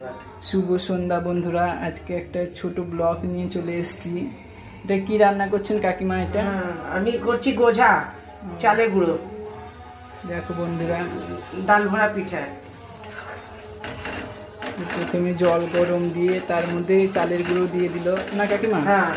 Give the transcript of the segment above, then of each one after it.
শুভ সন্ধ্যা বন্ধুরা, আজকে একটা ছোট ব্লগ নিয়ে চলে এসেছি। এটা কি রান্না করছেন কাকিমা? এটা আমি করছি গোঝা চালে গুঁড়ো। দেখো বন্ধুরা, ডাল ভরা পিঠা। প্রথমে জল গরম দিয়ে তার মধ্যে চালের গুঁড়ো দিয়ে দিল না কাকিমা? হ্যাঁ,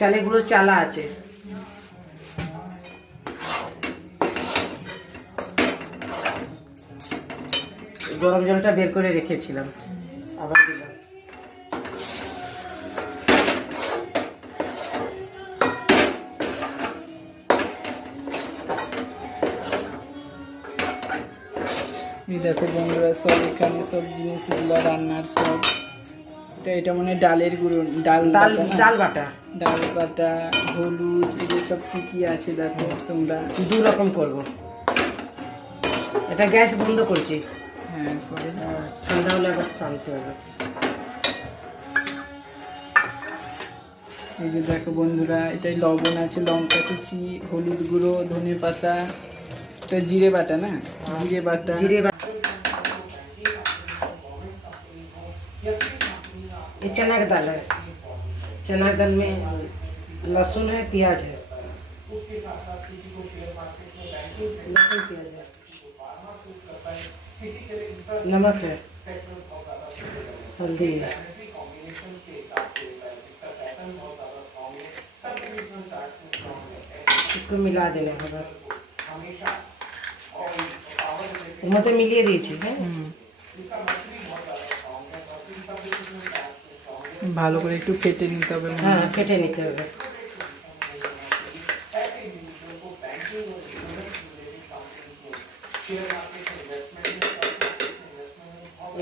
চালে গুঁড়ো চালা আছে। গরম জলটা বের করে রেখেছিলাম, আবার দিলাম। এই দেখো বন্ধুরা, সব এখানে সব জিনিসগুলো রান্নার সব। এটা মনে হয় ডালের গুঁড়ো, ডাল ডাল বাটা না? ডাল বাটা ডাল বাটা, হলুদ, এগুলো সব কি কি আছে দেখো তোমরা। দু রকম করবো। এটা গ্যাস বন্ধ করছি, হ্যাঁ করে। ঠান্ডা হলে আবার শান্তি হবে। এই যে দেখো বন্ধুরা, এটাই লবণ আছে, লঙ্কা কুচি, হলুদ গুঁড়ো, ধনে পাতা, এটা জিরে বাটা না? জিরে বাটা। জিরে बाटा। ये चना की दाल है। चना की दाल में लहसुन है, प्याज है, लहसुन प्याज है, नमक है, हल्दी है। इसको मिला देना होगा। মতো মিলিয়ে দিয়েছি। হ্যাঁ, ভালো করে একটু ফেটে নিতে হবে। হ্যাঁ, ফেটে নিতে হবে।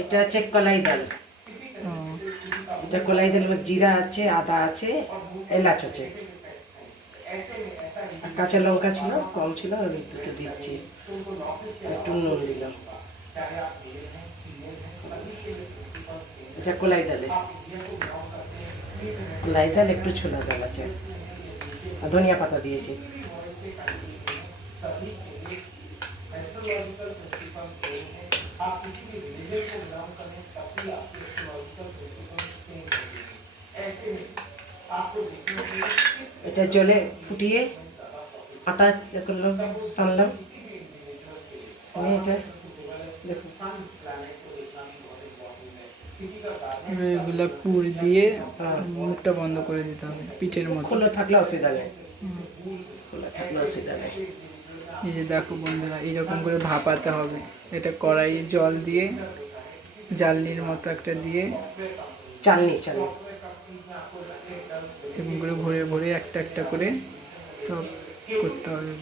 এটা হচ্ছে কলাই ডাল। এটা কলাই ডাল में जीरा আছে, আদা আছে, এলাচ আছে, আর কাঁচা লঙ্কা ছিল, কম ছিল, আর দুটো দিচ্ছি, একটু নুন দিলাম। এটা কলাই ডালে, কলাই ডাল একটু ছোলা ডাল আছে, আর ধনিয়া পাতা দিয়েছি। এটা জলে ফুটিয়ে আটা করলাম, সানলাম। এটা দেখো, এগুলা পুর দিয়ে মুখটা বন্ধ করে দিতে হবে পিঠের মতো। খোলা থাকলে অসুবিধা নেই, খোলা থাকলে অসুবিধা নেই। এই যে দেখো বন্ধুরা, এইরকম করে ভাপাতে হবে। এটা কড়াইয়ে জল দিয়ে, জালনির মতো একটা দিয়ে, চালনি চালনি এরকম করে ভরে ভরে একটা একটা করে সব করতে হবে।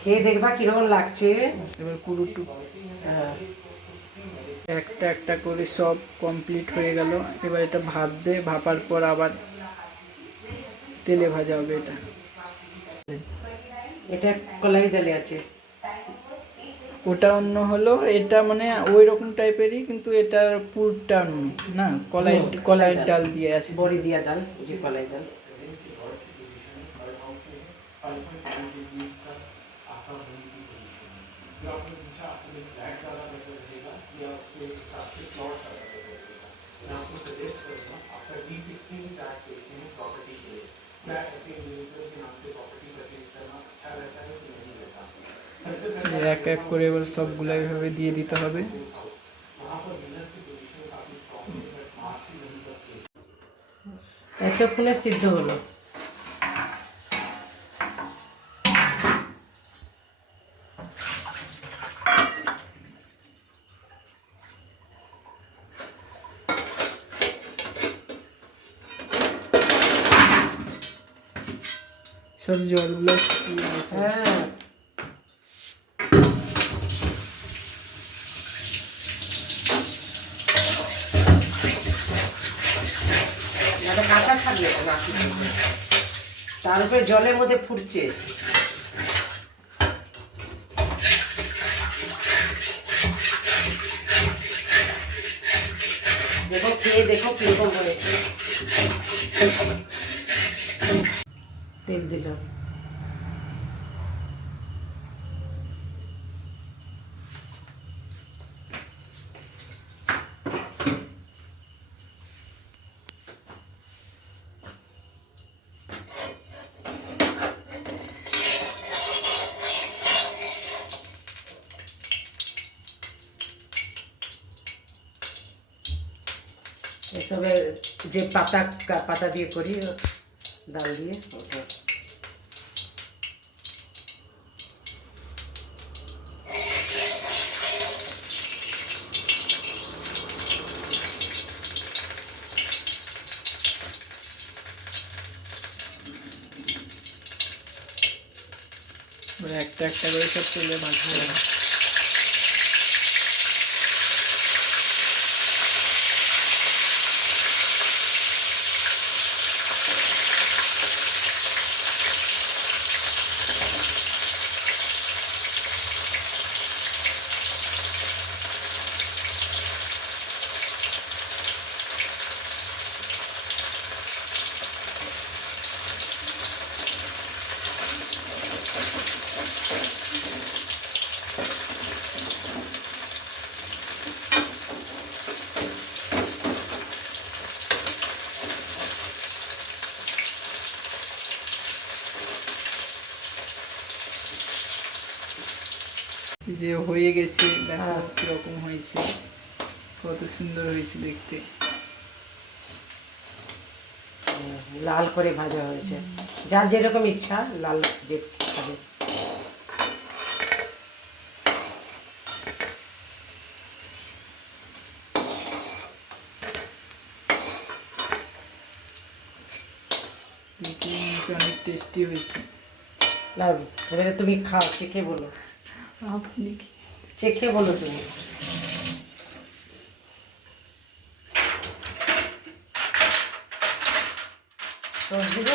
খেয়ে দেখবা কিরকম লাগছে। এবার পুরো হ্যাঁ, একটা একটা করে সব কমপ্লিট হয়ে গেল। এবার এটা ভাপবে, ভাপার পর আবার তেলে ভাজা হবে। এটা এটা কলাই ডালে আছে। ওটা অন্য হলো, এটা মানে ওই রকম টাইপেরই, কিন্তু এটার পুরটা অন্য না। কলাইয়ের ডাল দিয়ে আছে। বড়ি দিয়া ডাল, যে কলাই ডাল। এক এক করে এবার সবগুলো এইভাবে দিয়ে দিতে হবে। এতক্ষণে সিদ্ধ হলো। সব জলগুলো হ্যাঁ, এটা কাঁচা থাকবে না, তার উপরে জলের মধ্যে ফুটছে। দেখো খেয়ে দেখো কিরকম হয়েছে। তেল দিলাম। এসবে যে পাতা দিয়ে করি ডাল দিয়ে ওটা। এবার একটা একটা করে সব তেলে ভাজতে হবে। যে হয়ে গেছে দেখো কিরকম হয়েছে, কত সুন্দর হয়েছে দেখতে। লাল করে ভাজা হয়েছে, যার যেরকম ইচ্ছা লাল যে খাবে। অনেক টেস্টি হয়েছে। না এবারে তুমি খাও, চেখে বলো। আপনি কি চেখে বলো তুমি। সস দিব?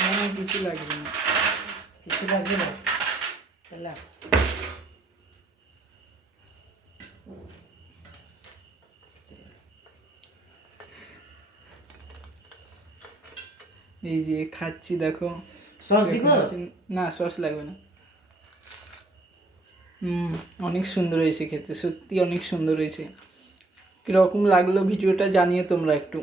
না, কিছু লাগবে না। কিছু লাগবে না, তাহলে এই যে খাচ্ছি দেখো। সস দিব? না, সস লাগবে না। অনেক সুন্দর হয়েছে খেতে, সত্যি অনেক সুন্দর হয়েছে। কীরকম লাগলো ভিডিওটা জানিয়ে তোমরা একটু।